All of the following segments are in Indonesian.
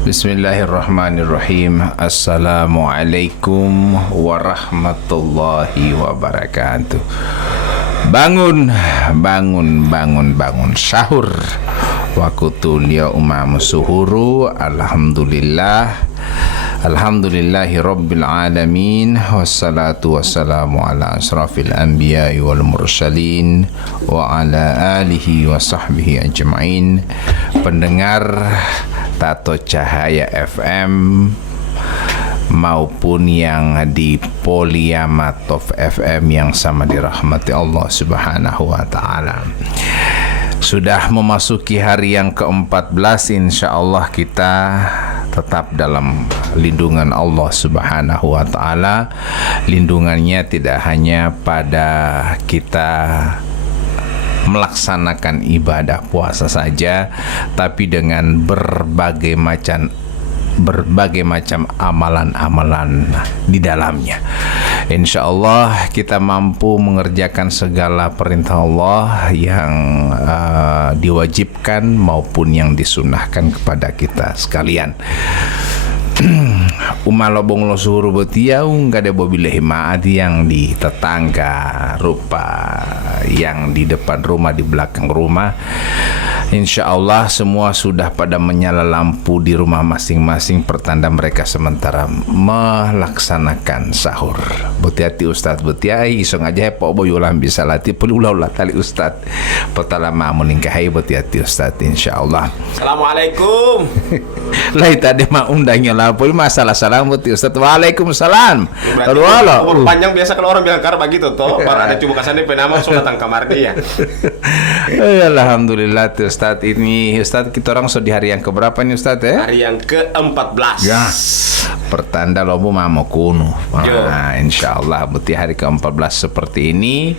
Bismillahirrahmanirrahim. Assalamualaikum warahmatullahi wabarakatuh. Bangun, bangun, bangun, bangun. Sahur. Wakutul yaumam suhuru. Alhamdulillah. Alhamdulillahi rabbil alamin. Wassalatu wassalamu ala asrafil anbiya'i wal mursalin wa ala alihi wa sahbihi ajma'in. Pendengar Tato Cahaya FM maupun yang di Poliamatov FM yang sama dirahmati Allah Subhanahu wa taala. Sudah memasuki hari yang ke-14, insyaallah kita tetap dalam lindungan Allah Subhanahu wa taala. Lindungannya tidak hanya pada kita melaksanakan ibadah puasa saja, tapi dengan berbagai macam amalan-amalan di dalamnya. Insya Allah kita mampu mengerjakan segala perintah Allah yang diwajibkan maupun yang disunahkan kepada kita sekalian. Umalobong lo suruh betiau nggak ada bobileh maat yang di tetangga rupa yang di depan rumah, di belakang rumah. Insya Allah semua sudah pada menyala lampu di rumah masing-masing, pertanda mereka sementara melaksanakan sahur. Betiati Ustadz betiai isong aja pok boyulam bisa latih pelulah tali Ustadz pertama meningkahi betiati Ustadz insya Allah. Assalamualaikum. Lai tadi mah undangnya lampu masalah salam beti Ustadz. Waalaikumsalam. Umur panjang biasa kalau orang bilang karba gitu toh. Para ada coba kasane penama sudah datang kamar dia. Alhamdulillah tuh Ustadz. Ini Ustadz kita orang di hari yang keberapa nih Ustadz ya? Hari yang ke-14. Ya. Pertanda lobo mamo kuno. Nah, insyaallah beti hari ke-14 seperti ini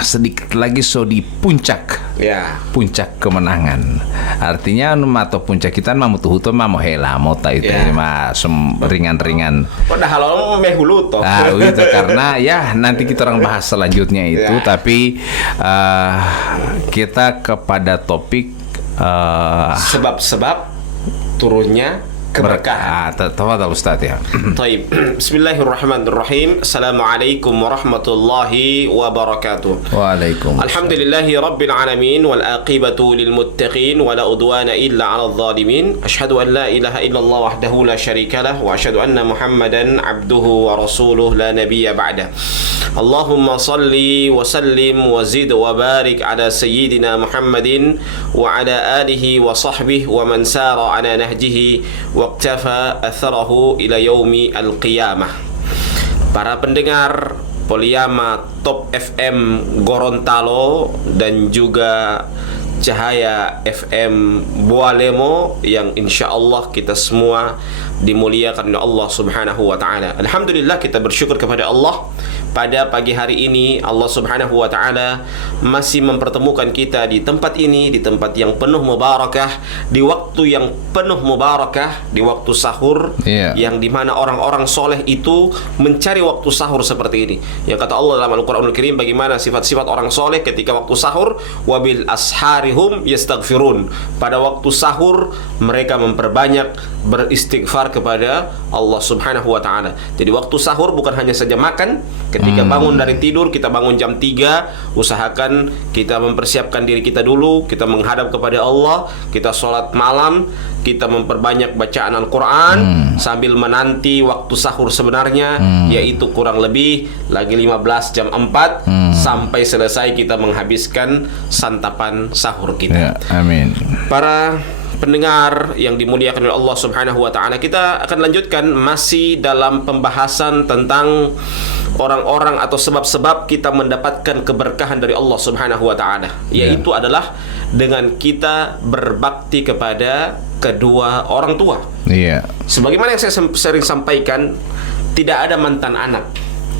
sedikit lagi di puncak. Ya. Puncak kemenangan. Artinya atau puncak kita mah mutu mah hela mota itu mah ringan-ringan. Padahal meh hulu toh. Itu karena ya nanti kita orang bahas selanjutnya itu tapi kita kepada topik sebab-sebab turunnya keberkahan. Tafadhal Ustaz ya. Baik. Bismillahirrahmanirrahim. Assalamualaikum warahmatullahi wabarakatuh. Waalaikumsalam. Alhamdulillahi rabbil alamin wal aqibatu lil muttaqin wa la udwana illa 'alal zalimin. Asyhadu an la ilaha illallah wahdahu la syarika lah wa asyhadu anna Muhammadan 'abduhu wa rasuluhu la nabiyya ba'da. Allahumma salli wa sallim wa zid wa barik ala sayyidina Muhammadin wa ala alihi wa sahbihi wa man sara ala nahjihi waqtafa atharahu ila yaumi al-qiyamah. Para pendengar Poliama Top FM Gorontalo dan juga Cahaya FM Bualemo yang insya Allah kita semua dimuliakan oleh Allah Subhanahu wa taala. Alhamdulillah kita bersyukur kepada Allah pada pagi hari ini Allah Subhanahu wa taala masih mempertemukan kita di tempat ini, di tempat yang penuh mubarakah, di waktu yang penuh mubarakah, di waktu sahur yang dimana orang-orang soleh itu mencari waktu sahur seperti ini. Yang kata Allah dalam Al-Qur'anul Karim bagaimana sifat-sifat orang soleh ketika waktu sahur, wabil asharihum yastaghfirun. Pada waktu sahur mereka memperbanyak beristighfar kepada Allah Subhanahu wa taala. Jadi waktu sahur bukan hanya saja makan. Ketika bangun dari tidur, kita bangun jam 3, usahakan kita mempersiapkan diri kita dulu, kita menghadap kepada Allah, kita sholat malam, kita memperbanyak bacaan Al-Quran sambil menanti waktu sahur sebenarnya, yaitu kurang lebih lagi 15 jam 4 sampai selesai kita menghabiskan santapan sahur kita. Amin. Para pendengar yang dimuliakan oleh Allah Subhanahu wa taala, kita akan lanjutkan masih dalam pembahasan tentang orang-orang atau sebab-sebab kita mendapatkan keberkahan dari Allah Subhanahu wa taala, yaitu adalah dengan kita berbakti kepada kedua orang tua. Sebagaimana yang saya sering sampaikan, tidak ada mantan anak.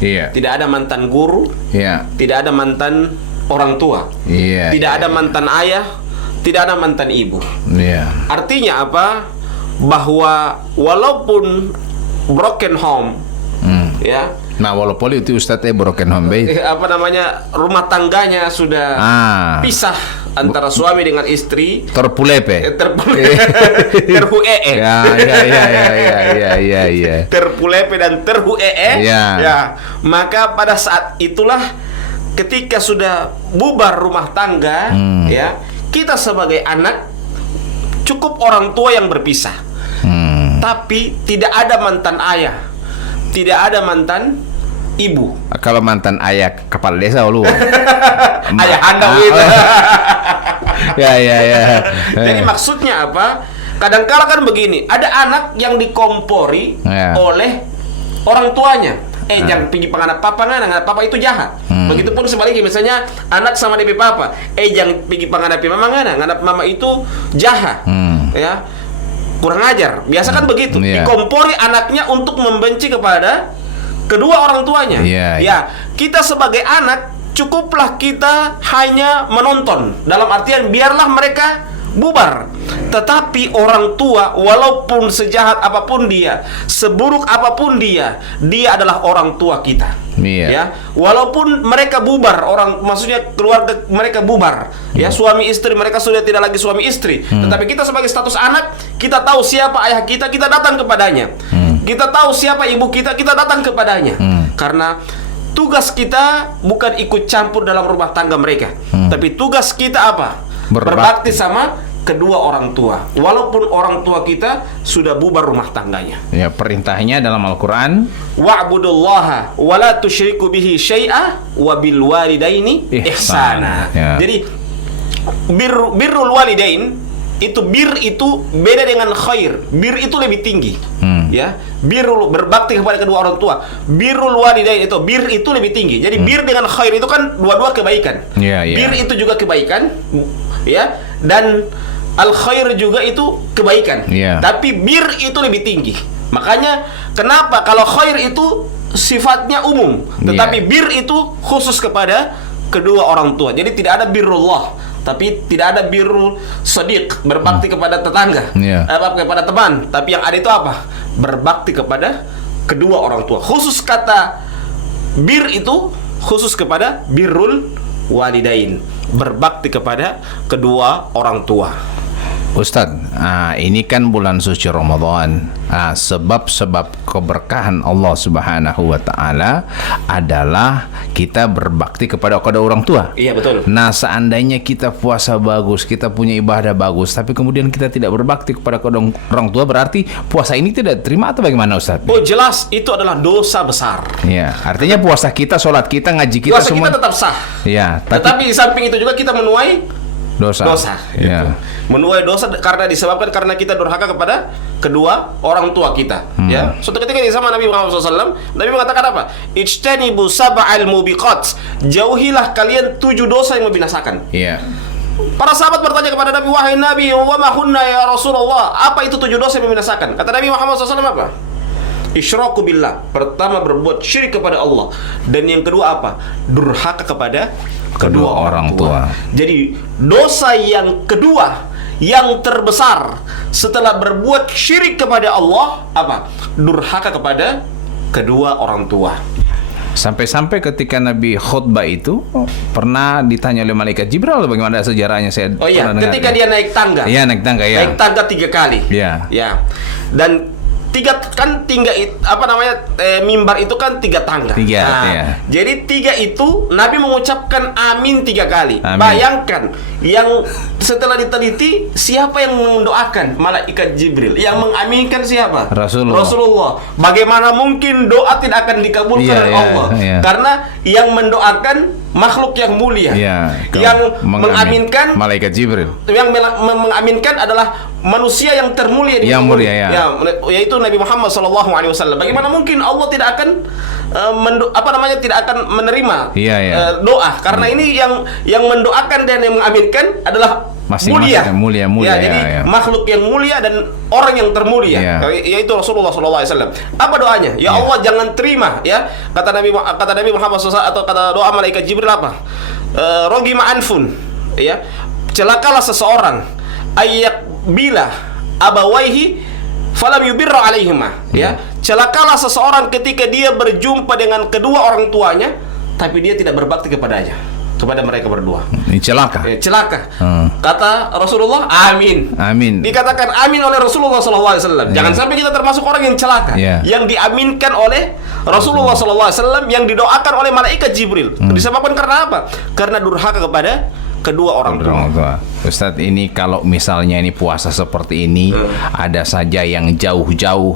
Tidak ada mantan guru. Tidak ada mantan orang tua. Tidak ada mantan ayah. Tidak ada mantan ibu. Artinya apa? Bahwa walaupun broken home, nah walaupun itu Ustadz broken home, rumah tangganya sudah pisah antara suami dengan istri Terpulepe. terhuee. Ya. Terpulepe dan terhuee. Ya. Maka pada saat itulah ketika sudah bubar rumah tangga, ya, kita sebagai anak cukup orang tua yang berpisah. Tapi tidak ada mantan ayah, tidak ada mantan ibu. Kalau mantan ayah kepala desa lu. Ayah anda gitu. Ya. Jadi maksudnya apa? Kadang-kala kan begini, ada anak yang dikompori oleh orang tuanya. Jangan pergi penganap papa itu jahat. Begitupun sebaliknya, misalnya anak sama DP papa, jangan pergi penganap nganap mama itu jahat. Ya. Kurang ajar. Biasa kan begitu. Dikompori anaknya untuk membenci kepada kedua orang tuanya. Ya, kita sebagai anak cukuplah kita hanya menonton. Dalam artian biarlah mereka bubar. Tetapi orang tua walaupun sejahat apapun dia, seburuk apapun dia adalah orang tua kita. Ya, walaupun mereka bubar, maksudnya keluarga mereka bubar, ya, suami istri mereka sudah tidak lagi suami istri, tetapi kita sebagai status anak, kita tahu siapa ayah kita datang kepadanya. Kita tahu siapa ibu kita datang kepadanya. Karena tugas kita bukan ikut campur dalam rumah tangga mereka, tapi tugas kita apa? Berbakti sama kedua orang tua, walaupun orang tua kita sudah bubar rumah tangganya. Ya, perintahnya dalam Al-Quran, wa'budullaha wa la tusyriku bihi syai'a wa bil walidaini ihsana. Jadi birrul walidain itu beda dengan khair. Bir itu lebih tinggi. Ya, berbakti kepada kedua orang tua. Birrul walidain itu lebih tinggi. Jadi bir dengan khair itu kan dua-dua kebaikan. Bir itu juga kebaikan, ya, dan al khair juga itu kebaikan. Tapi bir itu lebih tinggi. Makanya kenapa kalau khair itu sifatnya umum, tetapi bir itu khusus kepada kedua orang tua. Jadi tidak ada birrullah, tapi tidak ada birrul sadiq, berbakti kepada tetangga, kepada teman. Tapi yang ada itu apa? Berbakti kepada kedua orang tua. Khusus kata bir itu khusus kepada birrul walidain, berbakti kepada kedua orang tua. Ustadz, ini kan bulan suci Ramadan. Sebab-sebab keberkahan Allah Subhanahu wa Ta'ala adalah kita berbakti kepada orang tua. Iya, betul. Nah, seandainya kita puasa bagus, kita punya ibadah bagus, tapi kemudian kita tidak berbakti kepada orang tua, berarti puasa ini tidak terima atau bagaimana, Ustadz? Oh, jelas itu adalah dosa besar. Ya, artinya puasa kita, sholat kita, ngaji kita, puasa semua kita tetap sah. Ya, tetapi di samping itu juga kita menuai dosa. Ya. Menuai dosa disebabkan karena kita durhaka kepada kedua orang tua kita. Ya. Suatu ketika di zaman Nabi Muhammad SAW, Nabi mengatakan apa? Ijtanibu sab'al mubiqat. Jauhilah kalian 7 dosa yang membinasakan. Iya. Para sahabat bertanya kepada Nabi, wahai Nabi, wa ma hunna ya Rasulullah? Apa itu 7 dosa yang membinasakan? Kata Nabi Muhammad SAW apa? Isyraku billah. Pertama, berbuat syirik kepada Allah. Dan yang kedua apa? Durhaka kepada kedua orang tua. Jadi dosa yang kedua yang terbesar setelah berbuat syirik kepada Allah apa? Durhaka kepada kedua orang tua. Sampai-sampai ketika Nabi khutbah itu pernah ditanya oleh malaikat Jibril, bagaimana sejarahnya saya ketika dia naik tangga. Iya, naik tangga, ya. Naik tangga 3 kali. Iya. Ya. Dan mimbar itu kan 3 tangga. Jadi 3 itu Nabi mengucapkan amin 3 kali. Amin. Bayangkan, yang setelah diteliti siapa yang mendoakan? Malaikat Jibril. Yang mengaminkan siapa? Rasulullah. Bagaimana mungkin doa tidak akan dikabulkan oleh Allah? Karena yang mendoakan makhluk yang mulia. Yang mengaminkan malaikat Jibril. Yang mengaminkan adalah manusia yang termulia di mulia, yaitu Nabi Muhammad SAW. Bagaimana mungkin Allah tidak akan tidak akan menerima doa? Karena ini yang mendoakan dan yang mengaminkan adalah mulia. Jadi makhluk yang mulia dan orang yang termulia, yaitu Rasulullah SAW. Apa doanya? Ya Allah, jangan terima, ya. Kata Nabi Muhammad SAW, atau kata doa malaikat Jibril apa? Rogima anfun, ya. Celakalah seseorang ayak bila abawaihi falam yubirra alaihima, ya. Celakalah seseorang ketika dia berjumpa dengan kedua orang tuanya tapi dia tidak berbakti kepadanya. kepada mereka berdua. Ini celaka. Celaka. Kata Rasulullah, amin. Amin. Dikatakan amin oleh Rasulullah SAW. Jangan sampai kita termasuk orang yang celaka, yang diaminkan oleh Rasulullah SAW, yang didoakan oleh malaikat Jibril. Disebabkan karena apa? Karena durhaka kepada kedua orang tua. Ustadz, ini kalau misalnya ini puasa seperti ini, ada saja yang jauh-jauh,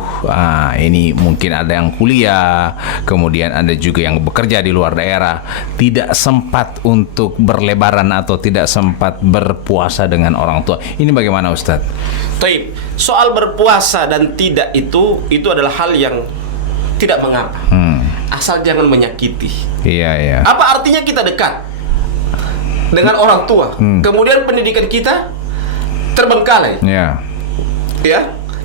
ini mungkin ada yang kuliah, kemudian ada juga yang bekerja di luar daerah, tidak sempat untuk berlebaran atau tidak sempat berpuasa dengan orang tua. Ini bagaimana Ustadz? Taib, soal berpuasa dan tidak itu adalah hal yang tidak mengapa, asal jangan menyakiti. Iya. Apa artinya kita dekat dengan orang tua, kemudian pendidikan kita terbengkalai, ya,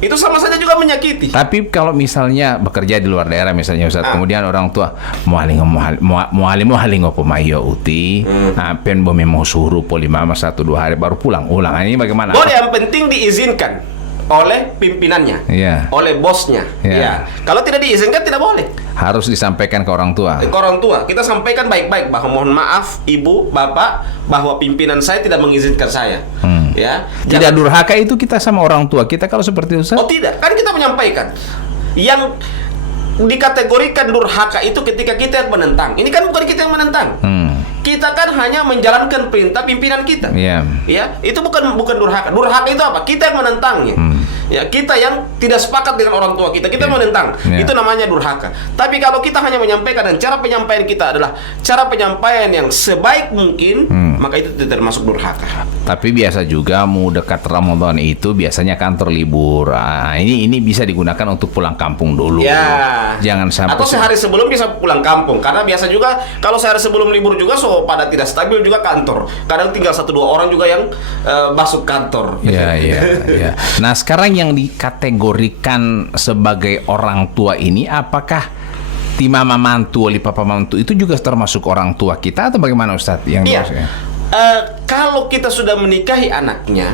itu sama saja juga menyakiti. Tapi kalau misalnya bekerja di luar daerah misalnya Ustaz, kemudian orang tua mualim pemayo uti, pen bo memang suruh polima 1-2 hari baru pulang. Ini bagaimana? Boleh, yang penting diizinkan oleh pimpinannya, oleh bosnya. Kalau tidak diizinkan tidak boleh. Harus disampaikan ke orang tua. Ke orang tua, kita sampaikan baik-baik bahwa mohon maaf ibu, bapak, bahwa pimpinan saya tidak mengizinkan saya. Ya, tidak durhaka itu kita sama orang tua kita kalau seperti itu. Oh tidak, kan kita menyampaikan. Yang dikategorikan durhaka itu ketika kita yang menentang. Ini kan bukan kita yang menentang. Kita kan hanya menjalankan perintah pimpinan kita. Ya, itu bukan durhaka. Durhaka itu apa? Kita yang menentangnya. Ya, kita yang tidak sepakat dengan orang tua kita menentang. Itu namanya durhaka. Tapi kalau kita hanya menyampaikan dan cara penyampaian kita adalah cara penyampaian yang sebaik mungkin, maka itu tidak termasuk durhaka. Tapi biasa juga mau dekat Ramadan itu biasanya kantor libur. Ini bisa digunakan untuk pulang kampung dulu. Jangan sampai. Atau sehari sebelum bisa pulang kampung, karena biasa juga kalau sehari sebelum libur juga pada tidak stabil juga kantor. Kadang tinggal 1-2 orang juga yang masuk kantor. Iya. Nah, sekarang yang dikategorikan sebagai orang tua ini, apakah ti mama mantu, oli papa mantu itu juga termasuk orang tua kita atau bagaimana Ustadz? Kalau kita sudah menikahi anaknya,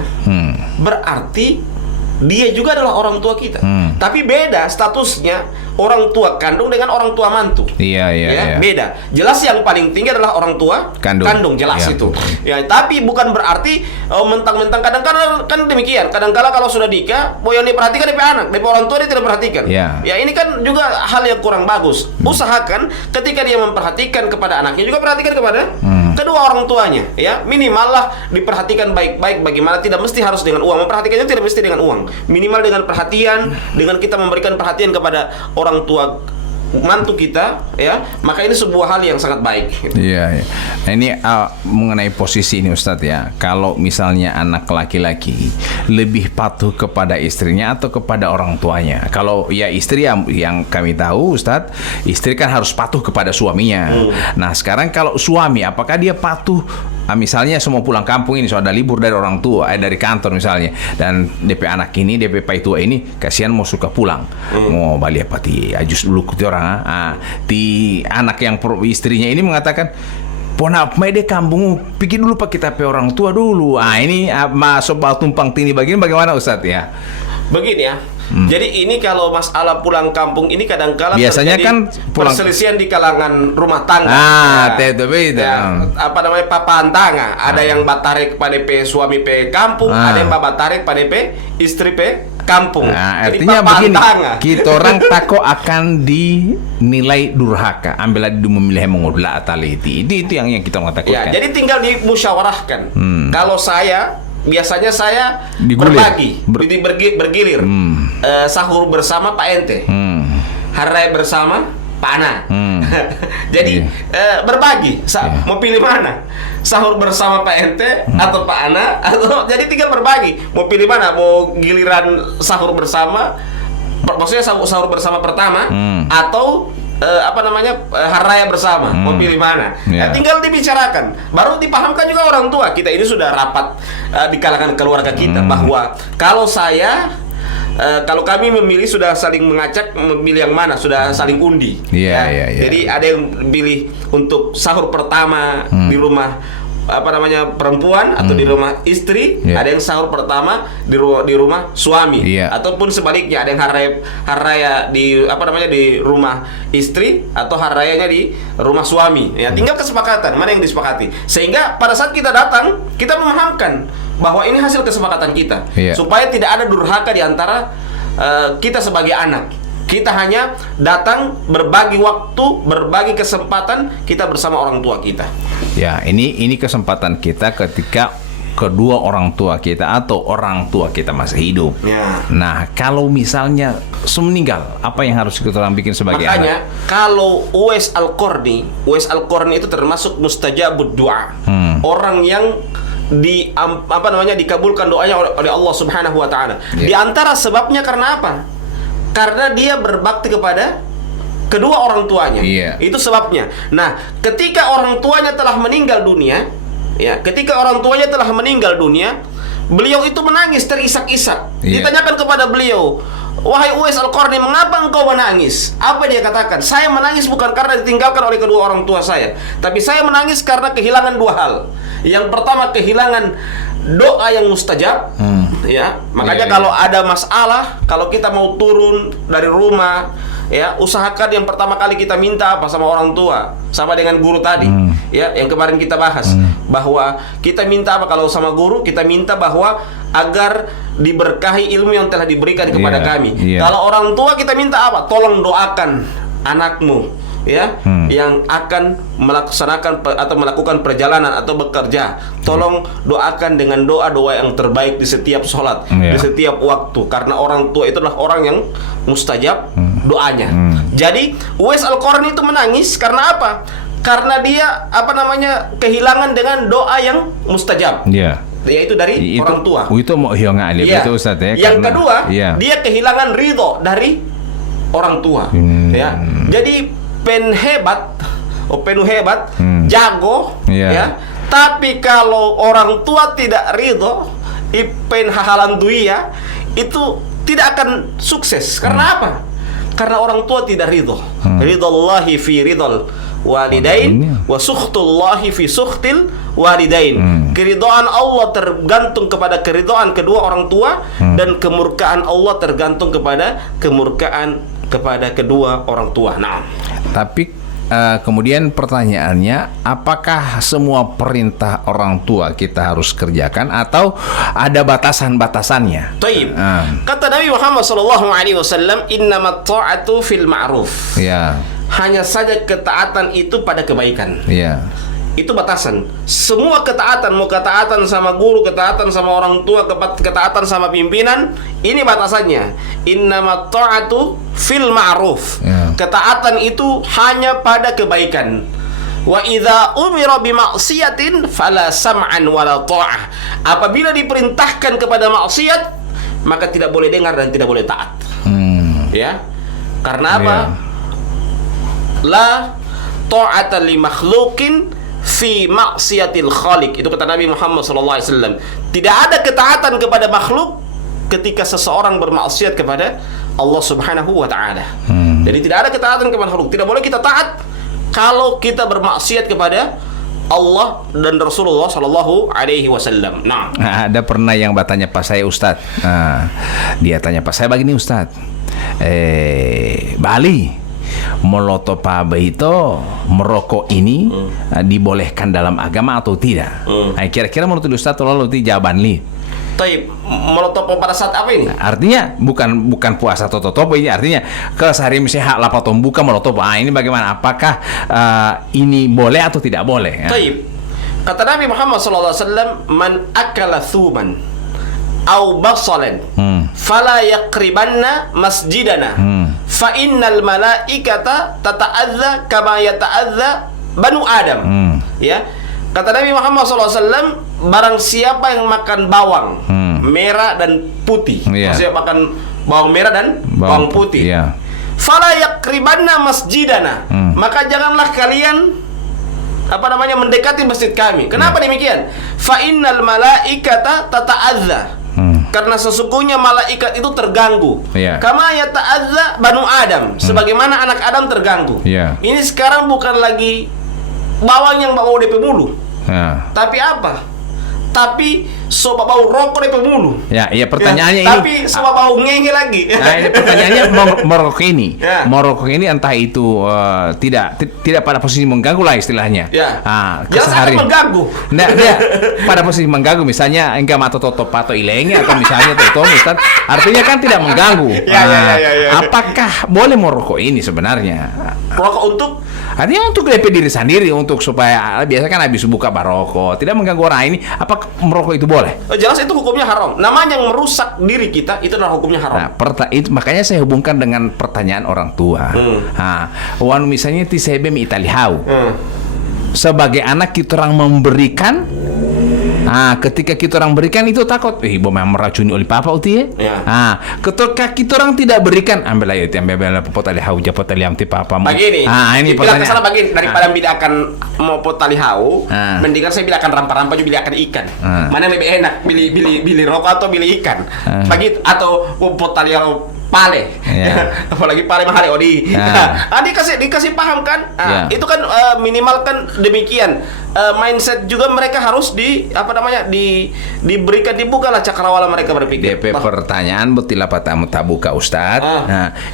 berarti dia juga adalah orang tua kita. Tapi beda statusnya orang tua kandung dengan orang tua mantu. Iya. Beda. Jelas yang paling tinggi adalah orang tua kandung jelas itu. Ya, tapi bukan berarti mentang-mentang, kadang-kadang kan demikian. Kadang-kala kalau sudah nikah, yang diperhatikan DP anak, DP orang tua dia tidak perhatikan. Ya, ini kan juga hal yang kurang bagus. Usahakan ketika dia memperhatikan kepada anaknya, juga perhatikan kepada kedua orang tuanya. Ya, minimal lah diperhatikan baik-baik. Bagaimana, tidak mesti harus dengan uang. Memperhatikannya tidak mesti dengan uang. Minimal dengan perhatian, dengan kita memberikan perhatian kepada orang tua mantu kita, ya, maka ini sebuah hal yang sangat baik. Iya. Nah, ini mengenai posisi ini Ustadz ya. Kalau misalnya anak laki-laki lebih patuh kepada istrinya atau kepada orang tuanya? Kalau ya istri yang kami tahu Ustadz, istri kan harus patuh kepada suaminya. Nah, sekarang kalau suami, apakah dia patuh? Misalnya semua pulang kampung ini, so ada libur dari orang tua, dari kantor misalnya, dan DP anak ini, DP pai tua ini kasihan mau suka pulang, mau balik apa ti ajus dulu ke orang, ti anak yang istrinya ini mengatakan, pona mede kampung, pikir dulu pak kita pe orang tua dulu. Ini masuk bal tumpang tini begini bagaimana Ustadz ya? Begini ya. Jadi ini kalau masalah pulang kampung ini kadang-kala biasanya kan perselisihan di kalangan rumah tangga. Apa namanya, papahan tangga. Ada yang batarik pada suami pe kampung, ada yang batarik pada istri pe kampung. Artinya begini, kita orang tako akan dinilai durhaka. Ambil di memilih mengudla ataliti. Itu yang kita mau takutkan. Ya, jadi tinggal dimusyawarahkan. Kalau biasanya saya berbagi, bergilir. Sahur bersama Pak Ente, hari raya bersama Pak Ana. Jadi berbagi, mau pilih mana? Sahur bersama Pak Ente atau Pak Ana, atau jadi tinggal berbagi. Mau pilih mana? Mau giliran sahur bersama, maksudnya sahur bersama pertama, atau hari raya bersama, mau pilih mana? Tinggal dibicarakan, baru dipahamkan juga orang tua. Kita ini sudah rapat di kalangan keluarga kita bahwa kalau kami memilih sudah saling mengacak, memilih yang mana, sudah saling undi. Jadi ada yang pilih untuk sahur pertama di rumah perempuan atau di rumah istri, ada yang sahur pertama di rumah suami, ataupun sebaliknya ada yang hari raya di rumah istri atau hari rayanya di rumah suami. Ya, tinggal kesepakatan mana yang disepakati. Sehingga pada saat kita datang, kita memahamkan bahwa ini hasil kesepakatan kita, supaya tidak ada durhaka di antara kita sebagai anak. Kita hanya datang berbagi waktu, berbagi kesempatan kita bersama orang tua kita. Ya, ini kesempatan kita ketika kedua orang tua kita atau orang tua kita masih hidup. Ya. Nah, kalau misalnya semeninggal, apa yang harus kita bikin sebagai anak? Makanya kalau Uwais Al-Qarni itu termasuk mustajabud doa. Orang yang dikabulkan doanya oleh Allah Subhanahu wa taala. Di antara sebabnya karena apa? Karena dia berbakti kepada kedua orang tuanya. Itu sebabnya. Nah, ketika orang tuanya telah meninggal dunia, beliau itu menangis terisak-isak. Ditanyakan kepada beliau, "Wahai Uwais Al-Qarni, mengapa engkau menangis?" Apa dia katakan? "Saya menangis bukan karena ditinggalkan oleh kedua orang tua saya, tapi saya menangis karena kehilangan dua hal. Yang pertama, kehilangan doa yang mustajab." Makanya kalau ada masalah, kalau kita mau turun dari rumah, usahakan yang pertama kali kita minta apa sama orang tua, sama dengan guru tadi, yang kemarin kita bahas, bahwa kita minta apa kalau sama guru, kita minta bahwa agar diberkahi ilmu yang telah diberikan kepada kami. Kalau orang tua kita minta apa? Tolong doakan anakmu yang akan melaksanakan atau melakukan perjalanan atau bekerja. Tolong doakan dengan doa-doa yang terbaik di setiap sholat, di setiap waktu, karena orang tua itu adalah orang yang mustajab doanya. Jadi Uwais Al-Qarni itu menangis karena apa? Karena dia kehilangan dengan doa yang mustajab. Yaitu dari orang tua. Itu mau itu Ustaz ya. Yang kedua, dia kehilangan ridho dari orang tua. Jadi hebat, jago, tapi kalau orang tua tidak ridho, ipen hahalan duia, itu tidak akan sukses. Karena apa? Karena orang tua tidak ridho. Ridhallahi fi ridhal walidain wa sukhtullahi fi sukhtil walidain. Keridhaan Allah tergantung kepada keridhaan kedua orang tua, dan kemurkaan Allah tergantung kepada kemurkaan kepada kedua orang tua. Tapi kemudian pertanyaannya, apakah semua perintah orang tua kita harus kerjakan atau ada batasan-batasannya? Taib. Kata Nabi Muhammad SAW, "Innamat ta'atu fil ma'ruf." Hanya saja ketaatan itu pada kebaikan. Itu batasan. Semua ketaatan, mau ketaatan sama guru, ketaatan sama orang tua, ketaatan sama pimpinan, ini batasannya. Innamat ta'atu fil ma'ruf. Ketaatan itu hanya pada kebaikan. Wa idza umira bi ma'siyatin fala sam'an wala ta'ah. Apabila diperintahkan kepada maksiat, maka tidak boleh dengar dan tidak boleh taat. Karena apa? La ta'ata li makhluqin fi maksiatil khaliq. Itu kata Nabi Muhammad SAW. Tidak ada ketaatan kepada makhluk ketika seseorang bermaksiat kepada Allah Subhanahu wa ta'ala. Jadi tidak ada ketaatan kepada makhluk. Tidak boleh kita taat kalau kita bermaksiat kepada Allah dan Rasulullah Sallallahu Alaihi Wasallam. Ada pernah yang bertanya pas saya, Ustaz. Dia tanya pas saya begini, Ustaz. Bali Molotov itu merokok ini dibolehkan dalam agama atau tidak? Kira-kira menurut Ustaz lalu jawaban li. Taib, molotov pada saat apa ini? Artinya bukan puasa atau totopo ini, artinya kalau sehari misalnya hak lapatom buka molotov. Ini bagaimana? Apakah ini boleh atau tidak boleh? Taib. Kata Nabi Muhammad SAW, "Man akala thuman au basalan fala yaqribanna masjidana fa innal malaikata tata'adza kama yata'adza banu Adam." Kata Nabi Muhammad SAW, barang siapa yang makan bawang merah dan putih, maksudnya makan bawang merah dan bawang putih, fala yaqribanna masjidana, maka janganlah kalian mendekati masjid kami. Kenapa demikian? Fa innal malaikata tata'adza, karena sesungguhnya malaikat itu terganggu. Kama yata'adza banu Adam, sebagaimana anak Adam terganggu. Ini sekarang bukan lagi bawang yang mau DP bulu, Ya. Tapi apa? Tapi soba bau rokok dari pemulu. Ya, iya pertanyaannya ini. Tapi soba bau ngenge lagi. Nah, ini pertanyaannya merokok ini. Ya. Merokok ini entah itu tidak pada posisi mengganggu lah istilahnya. Ya. Jangan Keseharian. mengganggu. Nah, dia pada posisi mengganggu misalnya enggak mata toto pato ilenge atau misalnya toto Ustaz, artinya kan tidak mengganggu. Ya. Apakah boleh merokok ini sebenarnya? Rokok untuk Artinya untuk DP diri sendiri, untuk supaya biasa kan habis buka barokok, tidak mengganggu orang ini. Apa merokok itu boleh? jelas itu hukumnya haram. Namanya yang merusak diri kita itu adalah hukumnya haram. Nah, itu makanya saya hubungkan dengan pertanyaan orang tua. Wan misalnya ti sebe mi italihau. Sebagai anak kita orang memberikan. Ketika kita orang berikan itu takut, ibu memang meracuni oleh papa uti ya. Ketika kita orang tidak berikan, ambil aja, ambil pot tali hau, japot tali am ti papa. Begini. Ini pertanyaan. Kesana begini, daripada bidakan mau pot tali hau, mendingan saya bidakan rampa-rampa juga bidakan ikan. Mana yang lebih enak, beli rokok atau beli ikan? Begitu atau pot tali hau pale, apalagi pale mahal odi. Dikasih paham kan? Itu kan minimal kan demikian. Mindset juga mereka harus diberikan, dibukalah cakrawala mereka berpikir. DP pertanyaan betul apa tamu tabuka Ustad.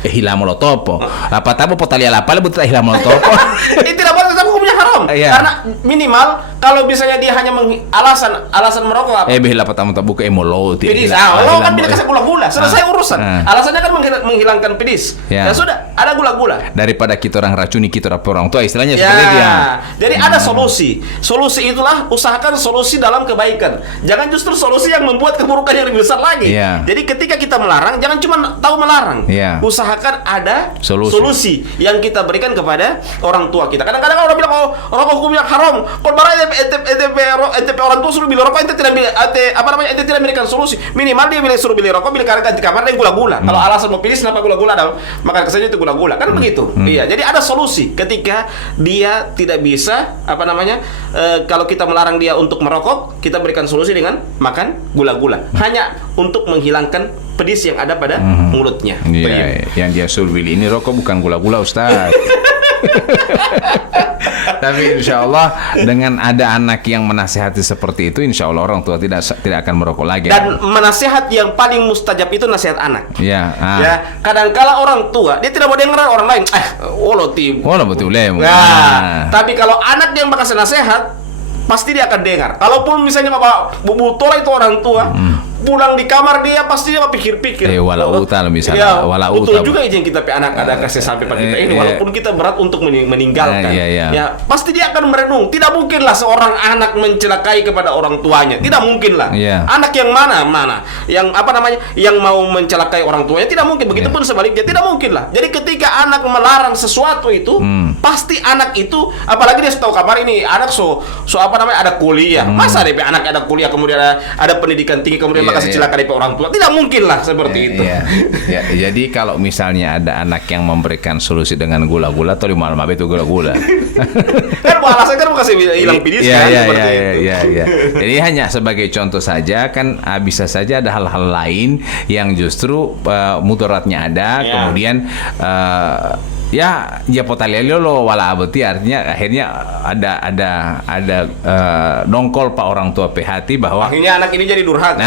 Hilang molotopo. Apa tamu potalia lapal betul hilang molotopo. Itu tidak boleh, hukumnya haram. Karena minimal kalau misalnya dia hanya alasan merokok apa? Behila tamu tabuka emolo. Pedis. Lo kan bila kasih gula-gula. Selesai urusan. Alasannya kan menghilangkan pedis. Ya sudah, ada gula-gula. Daripada kita orang racuni kita orang tua, istilahnya seperti itu ya. Jadi ada solusi. Solusi itulah usahakan solusi dalam kebaikan. Jangan justru solusi yang membuat keburukan yang lebih besar lagi. Jadi ketika kita melarang, jangan cuma tahu melarang. Usahakan ada solusi yang kita berikan kepada orang tua kita. Kadang-kadang orang bilang, oh rokok hukumnya haram. Kalau barang NTP orang tua suruh beli rokok, ente tidak memberikan solusi. Minimal dia suruh beli rokok, beli karet di kamar, dan gula-gula. Kalau alasan mau pilih kenapa gula-gula, makan kesannya itu gula-gula. Kan begitu. Iya. Jadi ada solusi ketika dia tidak bisa kalau kita melarang dia untuk merokok, kita berikan solusi dengan makan gula-gula. Hanya untuk menghilangkan pedis yang ada pada mulutnya. Iya, yang dia suruh beli ini rokok bukan gula-gula Ustaz. Tapi insya Allah dengan ada anak yang menasihati seperti itu, insya Allah orang tua tidak akan merokok lagi. Dan menasihat yang paling mustajab itu nasihat anak. Ya. Kadang-kala orang tua dia tidak mau dengar orang lain. Betul. Tapi kalau anak yang bakal nasihat, pasti dia akan dengar. Kalaupun misalnya Bapak Bu Tola itu orang tua, pulang di kamar dia pasti dia pikir-pikir. Walau utal misalnya, walau betul juga izin kita anak ada kasih sampai pada kita ini, walaupun kita berat untuk meninggalkan. Ya, pasti dia akan merenung. Tidak mungkinlah seorang anak mencelakai kepada orang tuanya. Tidak mungkinlah. Anak yang mana yang yang mau mencelakai orang tuanya, tidak mungkin. Begitupun sebaliknya, tidak mungkinlah. Jadi ketika anak melarang sesuatu itu, pasti anak itu, apalagi dia tahu kabar ini anak ada kuliah. Masa DP anak ada kuliah kemudian ada pendidikan tinggi kemudian kasih celaka dari orang tua, tidak mungkin lah seperti itu. Jadi kalau misalnya ada anak yang memberikan solusi dengan gula-gula, atau di malam itu gula-gula. Kan alasan kan kasih hilang pedis kan seperti itu. Jadi hanya sebagai contoh saja kan, bisa saja ada hal-hal lain yang justru mudaratnya ada, kemudian potalelio lo wala abeti, artinya akhirnya ada nongkol pak orang tua hati bahwa akhirnya anak ini jadi durhaka.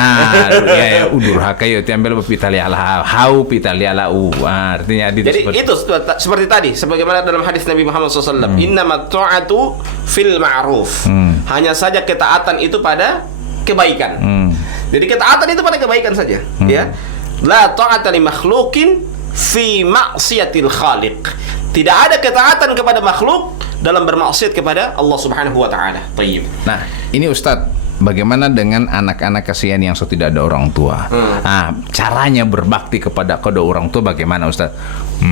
Durhaka ya tiambil pitaliala hau pitaliala artinya jadi itu seperti tadi sebagaimana dalam hadis Nabi Muhammad SAW, innamat ta'atu fil ma'ruf. Hanya saja ketaatan itu pada kebaikan. Jadi ketaatan itu pada kebaikan saja, ya. La ta'ata li makhluqin fi maksiatil khaliq. Tidak ada ketaatan kepada makhluk dalam bermaksiat kepada Allah Subhanahu wa taala. Tayyib. Nah, ini Ustadz, bagaimana dengan anak-anak kasihan yang tidak ada orang tua? Caranya berbakti kepada kedua orang tua bagaimana Ustadz?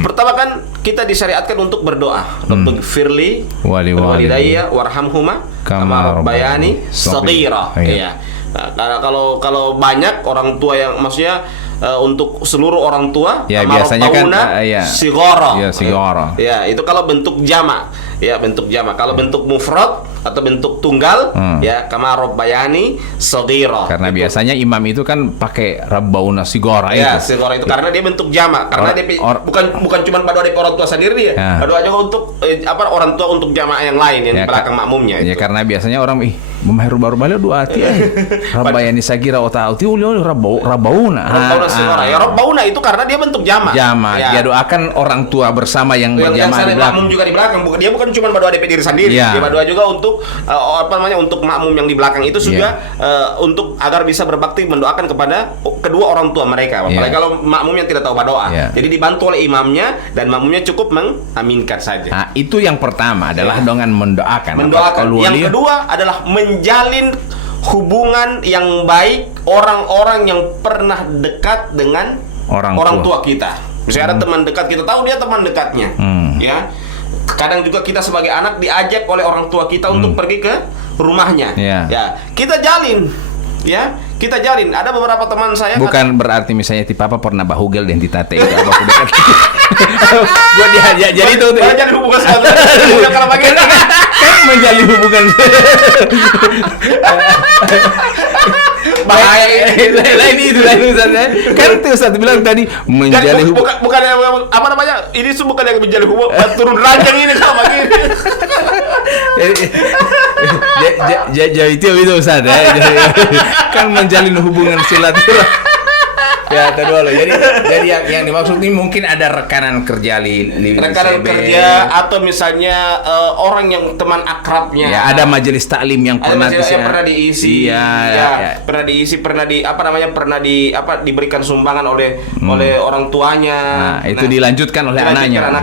Pertama kan kita disyariatkan untuk berdoa. Rabbighfirli walidayya warhamhuma kama rabbayani shaghira. Iya. Nah, kalau banyak orang tua yang maksudnya untuk seluruh orang tua. Ya, biasanya kan ya. Sigara. Ya, sigara. Ya, itu kalau bentuk jamak. Ya, bentuk jamak. Kalau bentuk mufrad atau bentuk tunggal, ya kama rabbayani shaghira. Karena biasanya imam itu kan pakai rabbauna sigara ya, itu. sigara itu karena dia bentuk jamak. Karena dia bukan cuma pada orang tua sendiri ya. Doa juga untuk orang tua untuk jamaah yang lain yang di belakang makmumnya itu. Ya, karena biasanya orang memahir baru-baru doa hati rabbayani sagira otauti ulil rabbauna. Rabbauna sigara. Ya rabbauna itu karena dia bentuk jamak. Jamak. Dia doakan orang tua bersama yang berjamaah di belakang. Makmum juga di belakang. Dia bukan cuma berdoa DP diri sendiri. Dia berdoa juga untuk untuk makmum yang di belakang itu juga untuk agar bisa berbakti mendoakan kepada kedua orang tua mereka. Apalagi kalau makmum yang tidak tahu berdoa. Jadi dibantu oleh imamnya dan makmumnya cukup mengaminkan saja. Nah, itu yang pertama adalah dengan mendoakan. Yang kedua adalah menjalin hubungan yang baik orang-orang yang pernah dekat dengan orang tua kita. Misalnya ada teman dekat, kita tahu dia teman dekatnya. Ya. Kadang juga kita sebagai anak diajak oleh orang tua kita untuk pergi ke rumahnya. Ya, kita jalin. Ya, kita jalin. Ada beberapa teman saya. Bukan berarti misalnya ti papa pernah bahugel dan ditate itu apa udah kan. Gua jadi itu jalin hubungan sama kalau bagian kan menjalin hubungan. Bahaya ini Ustaz. Kan tuh Ustaz bilang tadi menjalin bukan apa namanya? Ini bukan yang menjalin hubungan, turun ranjang ini sama gini. Jadi itu Ustaz ya. Kan menjalin hubungan silaturahmi. Ya, kedua loh. Jadi yang dimaksud ini mungkin ada rekanan kerja rekanan kerja atau misalnya orang yang teman akrabnya. Ya, ada majelis taklim yang pernah diisi. Pernah diisi, pernah diberikan sumbangan oleh orang tuanya. Nah, itu dilanjutkan oleh anaknya.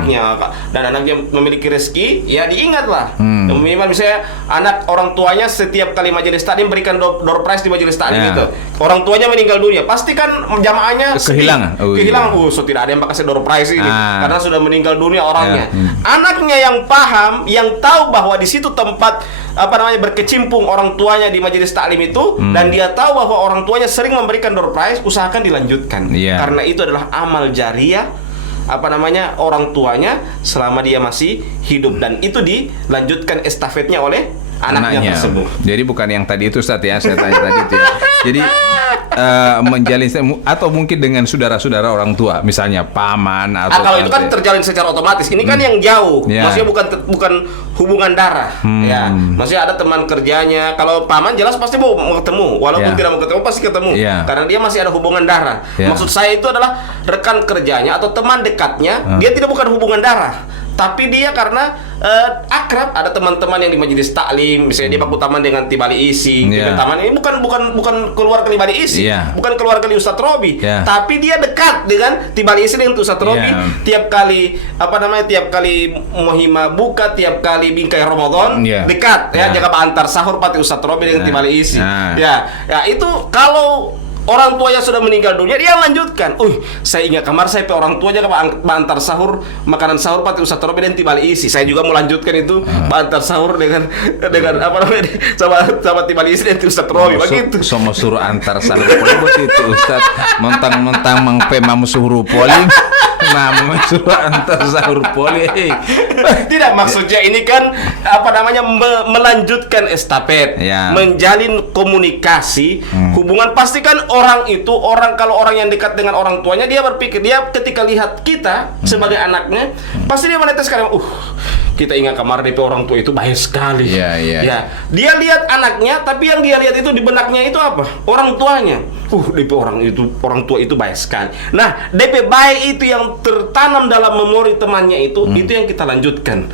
Dan anaknya memiliki rezeki, ya diingatlah. Minimal misalnya anak orang tuanya setiap kali majelis taklim berikan door prize di majelis taklim itu. Orang tuanya meninggal dunia, pasti kan jamaahnya kehilangan. So tidak ada yang kasih door prize ini karena sudah meninggal dunia orangnya. Anaknya yang paham, yang tahu bahwa di situ tempat berkecimpung orang tuanya di majelis taklim itu, dan dia tahu bahwa orang tuanya sering memberikan door prize, usahakan dilanjutkan. Karena itu adalah amal jariah orang tuanya selama dia masih hidup, dan itu dilanjutkan estafetnya oleh anaknya tersebut. Jadi bukan yang tadi itu Ustaz ya, saya tanya tadi itu ya. Jadi menjalin atau mungkin dengan saudara-saudara orang tua, misalnya paman atau kalau itu kan terjalin secara otomatis. Ini kan yang jauh, maksudnya bukan hubungan darah. Ya, maksudnya ada teman kerjanya. Kalau paman jelas pasti mau ketemu, walaupun tidak mau ketemu pasti ketemu, karena dia masih ada hubungan darah. Maksud saya itu adalah rekan kerjanya atau teman dekatnya. Dia tidak bukan hubungan darah, tapi dia karena akrab. Ada teman-teman yang di majelis taklim, misalnya dia baku taman dengan Tibali Isi. Taman ini bukan keluarga Tibali Isi, bukan keluarga Ustadz Robi, tapi dia dekat dengan Tibali Isi dengan Ustadz Robi. Tiap kali tiap kali Mohima buka, tiap kali bingkai Ramadan dekat jaga antar sahur pati Ustadz Robi dengan Tibali Isi. Ya, itu kalau orang tuanya sudah meninggal dunia, dia lanjutkan. Saya ingat kamar saya orang tua jaga antar sahur, makanan sahur pati Ustadz Robi dan Tibali Isi. Saya juga mau lanjutkan itu antar sahur dengan sama Tibali Isi dan Ustadz Robi begitu. Sama suruh antar sahur poli itu Ustadz mentang-mentang mengpemam suruh poli. Suruh antar sahur poli. Tidak, maksudnya ini kan melanjutkan estafet, menjalin komunikasi, hubungan. Pastikan kalau orang yang dekat dengan orang tuanya, dia berpikir, dia ketika lihat kita sebagai anaknya, pasti dia meneteskan, kita ingat kamar DP orang tua itu baik sekali. Ya, dia lihat anaknya, tapi yang dia lihat itu di benaknya itu apa? Orang tuanya. DP orang tua itu baik sekali. Nah, DP baik itu yang tertanam dalam memori temannya itu yang kita lanjutkan.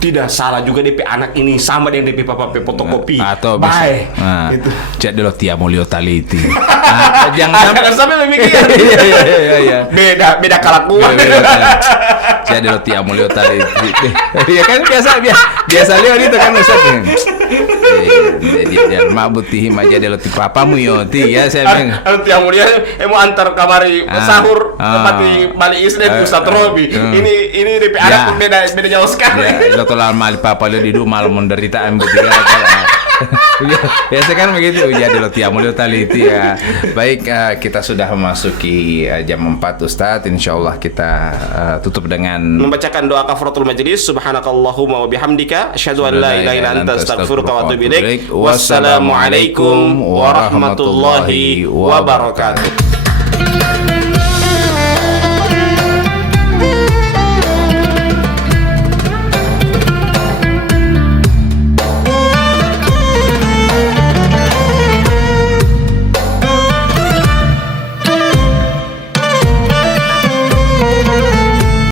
Tidak salah juga DP anak ini sama dengan DP papa fotokopi. Atau baik. Itu. Jadi lo tiamo lio taliti. Jangan sampai memikir. Beda kelakuan. Jadi lo tiamo lio taliti. Ya kan biasa Leo itu kan Ustaz. Dia mabutihi maja lo ti papamu yo ti ya saya bilang. Tiamo Leo mau antar kamari sahur tempat di Bali Isnet Ustadz Robi. Ini DP anak beda jauh sekali. Total mal papa lo di rumah menderita bertiga. Biasa kan begitu jadi tiamul taliti ya. Baik, kita sudah memasuki jam 4 Ustaz. Insyaallah kita tutup dengan membacakan doa kafaratul majlis. Subhanakallahumma wa bihamdika asyhadu an la ilaha illa anta astaghfiruka wa atubu ilaik. Wassalamualaikum warahmatullahi wabarakatuh.